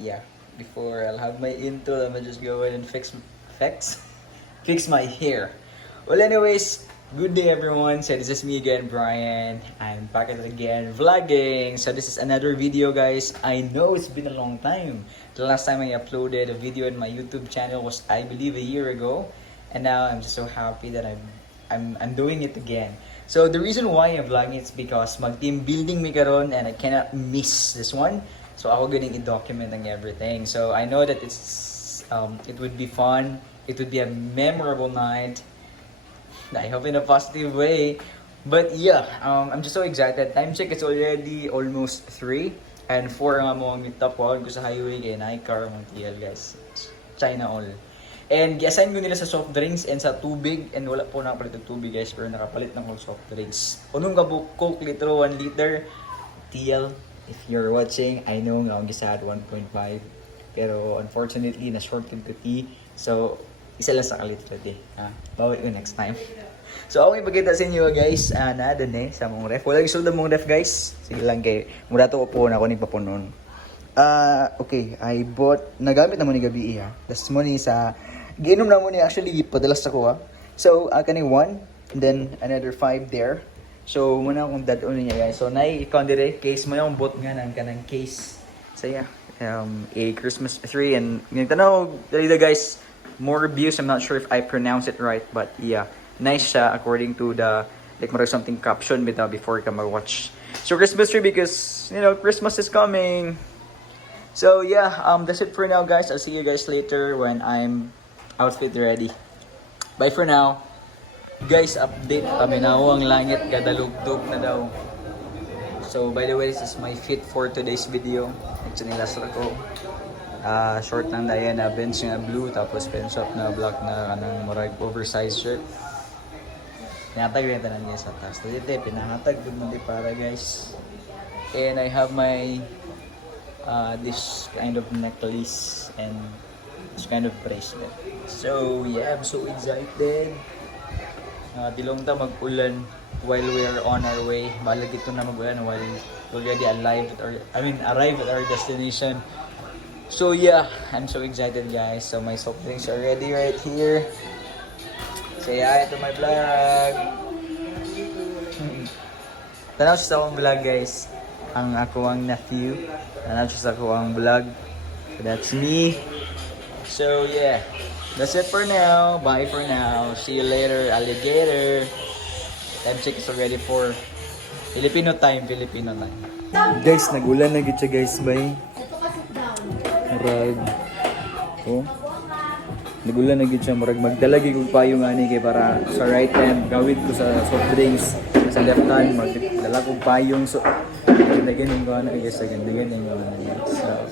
Yeah, before I'll have my intro, I'm gonna just go ahead and fix my hair. Well, anyways, good day everyone. So this is me again, Brian. I'm back at it again, vlogging. So this is another video, guys. I know it's been a long time. The last time I uploaded a video on my YouTube channel was, I believe, a year ago, and now I'm just so happy that I'm doing it again. So the reason why I'm vlogging is because mag-team building mi karon and I cannot miss this one. So ako ganing i-document ang everything. So I know that it would be fun. It would be a memorable night. I hope in a positive way. But yeah, I'm just so excited. Time check, it's already almost 3. And 4 nga mo ang top ko sa highway kay Naikar, TL guys. China all. And gi-assign ko nila sa soft drinks and sa tubig. And wala po nakapalit ng tubig guys, pero nakapalit ng soft drinks. Unong kabuk Coke litro, 1 liter. TL, if you're watching, I know nga ang gisa at 1.5. Pero unfortunately, na-shorted ko tea. So, isa lang sa kalitro eh. Bawi ko next time. So, ako ipagkita sa inyo guys, na doon sa mong ref. Wala gisulda mong ref guys. Sige lang kay, mula to po na ako nagpapunon. Okay, I bought, nagamit na mo ni gabi Tas mo ni sa, ginom na mo ni actually, padalas ako So, kaning 1, and then another 5 there. So, muna akong dadon niya guys. So, ikaw dire, case mo yung bot nga ng kanang case. So, yeah, a Christmas tree. And, tanaw, dalida guys, more views. I'm not sure if I pronounce it right, but yeah, nice siya according to the, like, marag something caption bitaw before ka mag-watch. So, Christmas tree because, you know, Christmas is coming. So, yeah, that's it for now, guys. I'll see you guys later when I'm outfit ready. Bye for now. Guys, update. Paminaw ang langit, kadalugtog na daw. So, by the way, this is my fit for today's video. Nagchanilas ko. Short lang na yan, bench na blue, tapos pants up na black na kanang murag oversized shirt. Pinatag rin tanan guys sa taas. Dito, pinahatag din mo para guys. And I have my this kind of necklace and this kind of bracelet. So, yeah, I'm so excited. Dilong ta mag-ulan while we are on our way. Balag ito na mag-ulan while we already arrive at our destination. So yeah, I'm so excited guys. So my soft drinks are ready right here. Say hi to my vlog. Tanaw siya sa akong vlog guys. Ang ako ang nephew. Tanaw siya sa ako ang vlog. So that's me. So yeah. That's it for now. Bye for now. See you later, alligator. Time check is already for Filipino time. Guys, nagulan na gitsa guys, bye. Murag. Oh. Nagulan na gitsa, murag magdalagi kong payo nga ni kay para sa right hand gawid ko sa soft drinks. Sa left hand magdala kong payong so ganyan ko na guys, ganyan ko na guys. So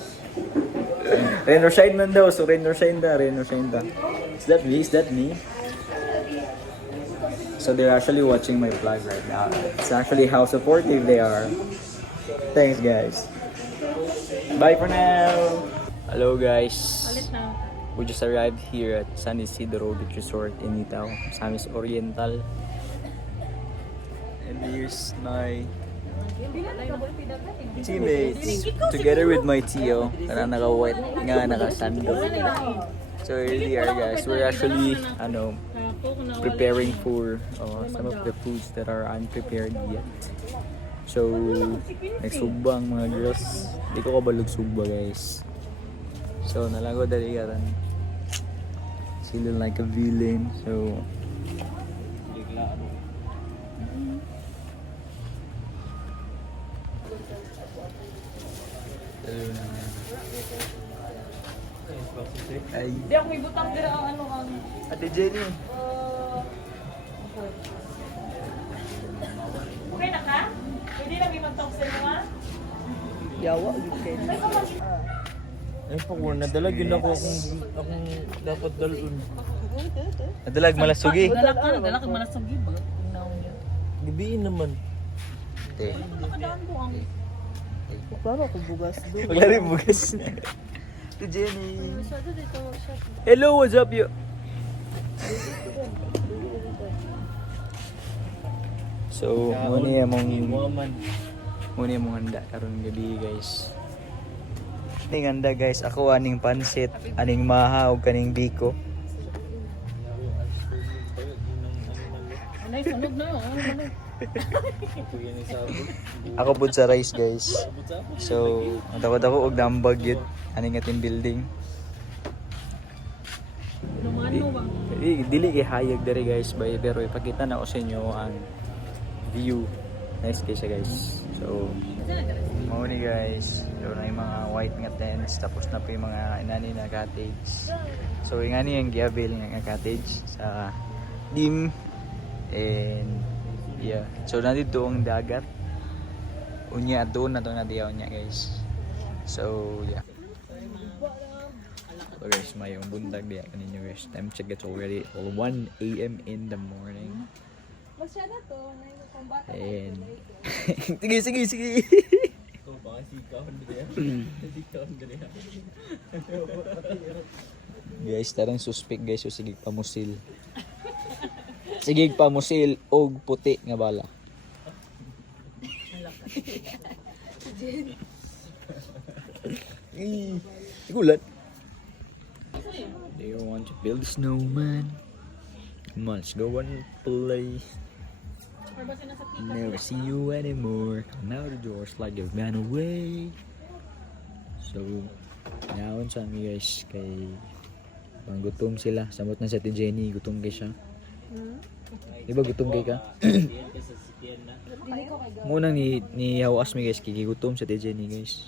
rain or shine man daw, so rain or shine da. Is that me? So they're actually watching my vlog right now. It's actually how supportive they are. Thanks guys. Bye for now. Hello guys. We just arrived here at San Isidro Beach Resort in Itaw, Samis Oriental. And here's my teammates together with my Tio na naka-white nga naka-sando. So here they are guys. We're actually preparing for some of the foods that are unprepared yet. So nagsugbang mga girls. Di ko kabalog sugba guys. So nalago dali karan. Sila like a villain. So ay. Di ako may butang dira ang Ate Jenny. Okay na ka? Pwede na may mag-talk sa mga? Yawa, okay. Ay pa ko, nadalag yun ako akong dapat dalun. Nadalag malasugi. Dala ka malasagi ba? Gabiin naman. Ate. Nakadaan ko ang Paano ako bugas doon? Maglari bugas. Ate Jenny. Hello, what's up you? So, muna yung mong handa karon gabi guys. Ning anda guys, ako aning pansit, aning maha ug kaning biko. Anay, sunog na. Ako pud sa rice guys. So, ang tawad ako og nambag yun. Aning ating building. Lumano ba? Dili kay hayag dere guys, pero ipakita na ko sa inyo ang view. Nice guys guys. So, mao ni guys. So, na yung mga white nga tents, tapos na po yung mga inani na cottage. So, yung ani yung giabil nga cottage sa dim. And yeah. So, nandito ang dagat. Unya doon na to na diyaw niya guys. So, yeah. So guys, may yung bundag diya kaninyo guys. Time check, it's already 1 AM in the morning. And sige. Ikaw ba kasi ikaw Andrea? Ikaw Andrea. Guys, tarang suspect guys, so sige pamusil. Sige pamusil og puti nga bala. Igulat. Do you want to build a snowman? Come on, let's go and play. Never see you anymore. Now the doors like you've gone away. So, naon sa mi guys kay pang gutom sila. Samot na sa ti Jenny, gutom kay siya. Di ba gutom kay ka? Muna ni hawas mi guys, kikigutom sa ti Jenny guys.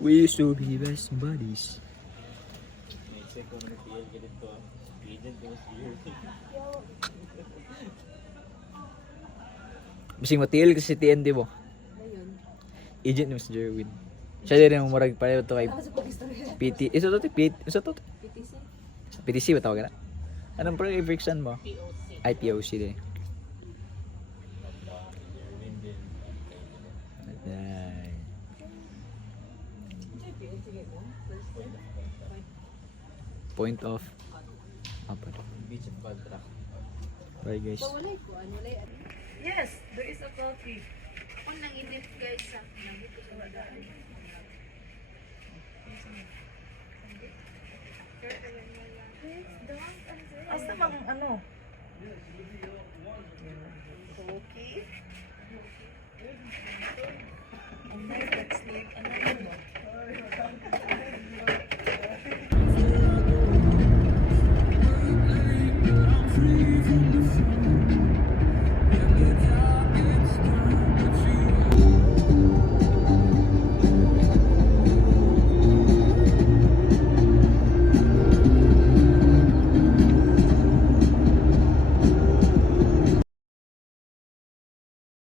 We used to be best buddies. Bising matil kasi si TN, di ba? Agent ni Mr. Jerwin. Siya din yung murag pala ito kay PT. Isa to, PTC. PTC ba tawag na? Anong pre-friction mo? IPOC din. Point of apa? Beach of Baltra. Bye guys. Yes, there is a coffee. Kung nang edit guys sa nabito sa wadaan. Asa bang ano? Okay.